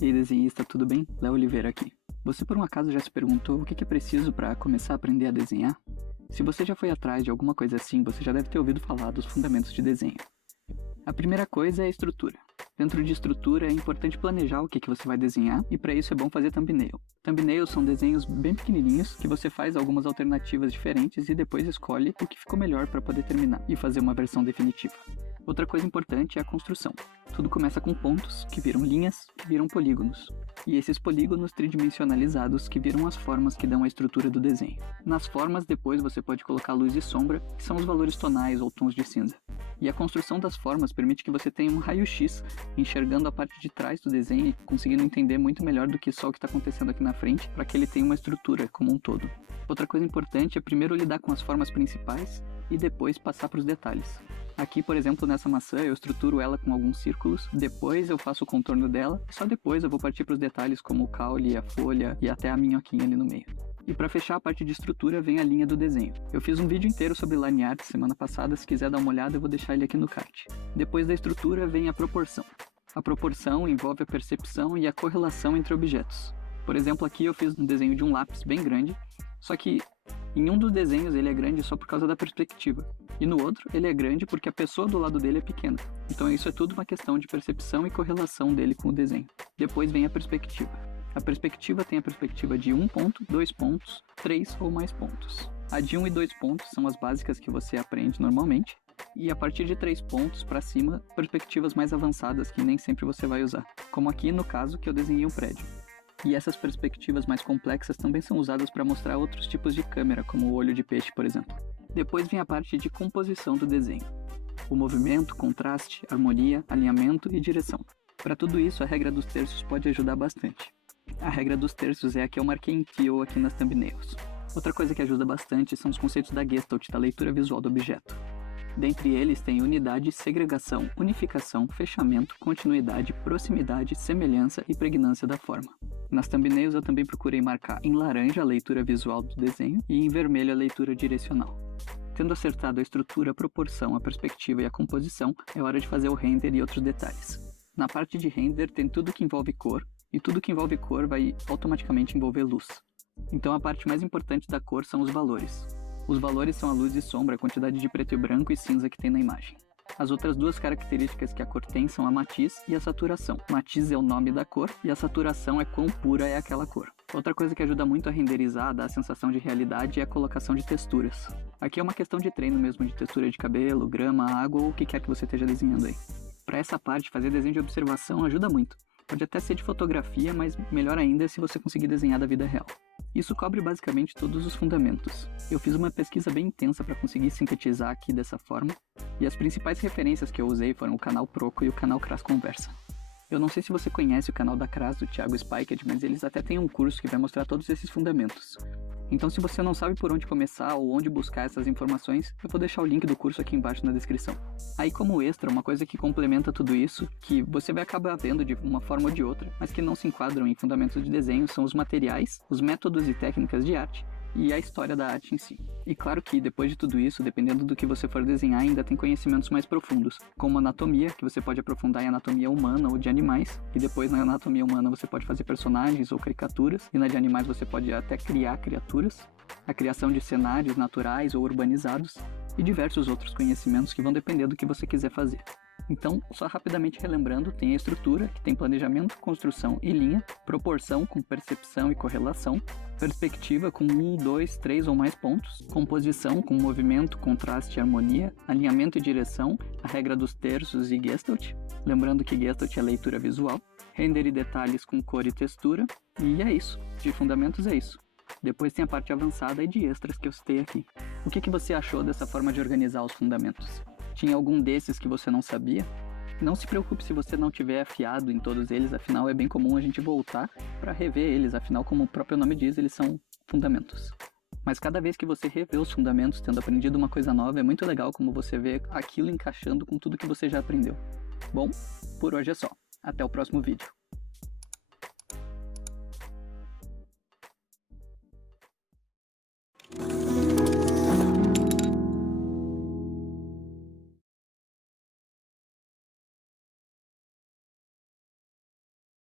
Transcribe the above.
E aí, desenhista, tudo bem? Léo Oliveira aqui. Você por um acaso já se perguntou o que é preciso para começar a aprender a desenhar? Se você já foi atrás de alguma coisa assim, você já deve ter ouvido falar dos fundamentos de desenho. A primeira coisa é a estrutura. Dentro de estrutura é importante planejar o que você vai desenhar e para isso é bom fazer thumbnail. Thumbnails são desenhos bem pequenininhos que você faz algumas alternativas diferentes e depois escolhe o que ficou melhor para poder terminar e fazer uma versão definitiva. Outra coisa importante é a construção. Tudo começa com pontos, que viram linhas, que viram polígonos. E esses polígonos tridimensionalizados que viram as formas que dão a estrutura do desenho. Nas formas depois você pode colocar luz e sombra, que são os valores tonais ou tons de cinza. E a construção das formas permite que você tenha um raio-x enxergando a parte de trás do desenho e conseguindo entender muito melhor do que só o que está acontecendo aqui na frente, para que ele tenha uma estrutura como um todo. Outra coisa importante é primeiro lidar com as formas principais e depois passar para os detalhes. Aqui, por exemplo, nessa maçã eu estruturo ela com alguns círculos, depois eu faço o contorno dela, e só depois eu vou partir para os detalhes como o caule, a folha e até a minhoquinha ali no meio. E para fechar a parte de estrutura vem a linha do desenho. Eu fiz um vídeo inteiro sobre line art semana passada, se quiser dar uma olhada eu vou deixar ele aqui no card. Depois da estrutura vem a proporção. A proporção envolve a percepção e a correlação entre objetos. Por exemplo, aqui eu fiz um desenho de um lápis bem grande, só que em um dos desenhos ele é grande só por causa da perspectiva, e no outro ele é grande porque a pessoa do lado dele é pequena. Então isso é tudo uma questão de percepção e correlação dele com o desenho. Depois vem a perspectiva. A perspectiva tem a perspectiva de 1 ponto, 2 pontos, 3 ou mais pontos. A de 1 e 2 pontos são as básicas que você aprende normalmente, e a partir de 3 pontos para cima, perspectivas mais avançadas que nem sempre você vai usar, como aqui no caso que eu desenhei um prédio. E essas perspectivas mais complexas também são usadas para mostrar outros tipos de câmera, como o olho de peixe, por exemplo. Depois vem a parte de composição do desenho. O movimento, contraste, harmonia, alinhamento e direção. Para tudo isso, a regra dos terços pode ajudar bastante. A regra dos terços é a que eu marquei em teal aqui nas thumbnails. Outra coisa que ajuda bastante são os conceitos da Gestalt, da leitura visual do objeto. Dentre eles tem unidade, segregação, unificação, fechamento, continuidade, proximidade, semelhança e pregnância da forma. Nas thumbnails eu também procurei marcar em laranja a leitura visual do desenho e em vermelho a leitura direcional. Tendo acertado a estrutura, a proporção, a perspectiva e a composição, é hora de fazer o render e outros detalhes. Na parte de render tem tudo que envolve cor, e tudo que envolve cor vai automaticamente envolver luz. Então a parte mais importante da cor são os valores. Os valores são a luz e sombra, a quantidade de preto e branco e cinza que tem na imagem. As outras duas características que a cor tem são a matiz e a saturação. Matiz é o nome da cor e a saturação é quão pura é aquela cor. Outra coisa que ajuda muito a renderizar, dar a sensação de realidade, é a colocação de texturas. Aqui é uma questão de treino mesmo, de textura de cabelo, grama, água ou o que quer que você esteja desenhando aí. Para essa parte, fazer desenho de observação ajuda muito. Pode até ser de fotografia, mas melhor ainda é se você conseguir desenhar da vida real. Isso cobre basicamente todos os fundamentos. Eu fiz uma pesquisa bem intensa para conseguir sintetizar aqui dessa forma, e as principais referências que eu usei foram o canal Proco e o canal Cras Conversa. Eu não sei se você conhece o canal da Cras, do Thiago Spiked, mas eles até têm um curso que vai mostrar todos esses fundamentos. Então se você não sabe por onde começar ou onde buscar essas informações, eu vou deixar o link do curso aqui embaixo na descrição. Aí como extra, uma coisa que complementa tudo isso, que você vai acabar vendo de uma forma ou de outra, mas que não se enquadram em fundamentos de desenho, são os materiais, os métodos e técnicas de arte, e a história da arte em si. E claro que depois de tudo isso, dependendo do que você for desenhar, ainda tem conhecimentos mais profundos, como anatomia, que você pode aprofundar em anatomia humana ou de animais, e depois na anatomia humana você pode fazer personagens ou caricaturas, e na de animais você pode até criar criaturas, a criação de cenários naturais ou urbanizados, e diversos outros conhecimentos que vão depender do que você quiser fazer. Então, só rapidamente relembrando, tem a estrutura, que tem planejamento, construção e linha, proporção com percepção e correlação, perspectiva com 1, 2, 3 ou mais pontos, composição com movimento, contraste e harmonia, alinhamento e direção, a regra dos terços e Gestalt, lembrando que Gestalt é leitura visual, render e detalhes com cor e textura, e é isso, de fundamentos é isso. Depois tem a parte avançada e de extras que eu citei aqui. O que você achou dessa forma de organizar os fundamentos? Tinha algum desses que você não sabia? Não se preocupe se você não tiver afiado em todos eles, afinal é bem comum a gente voltar para rever eles, afinal como o próprio nome diz, eles são fundamentos. Mas cada vez que você revê os fundamentos, tendo aprendido uma coisa nova, é muito legal como você vê aquilo encaixando com tudo que você já aprendeu. Bom, por hoje é só. Até o próximo vídeo.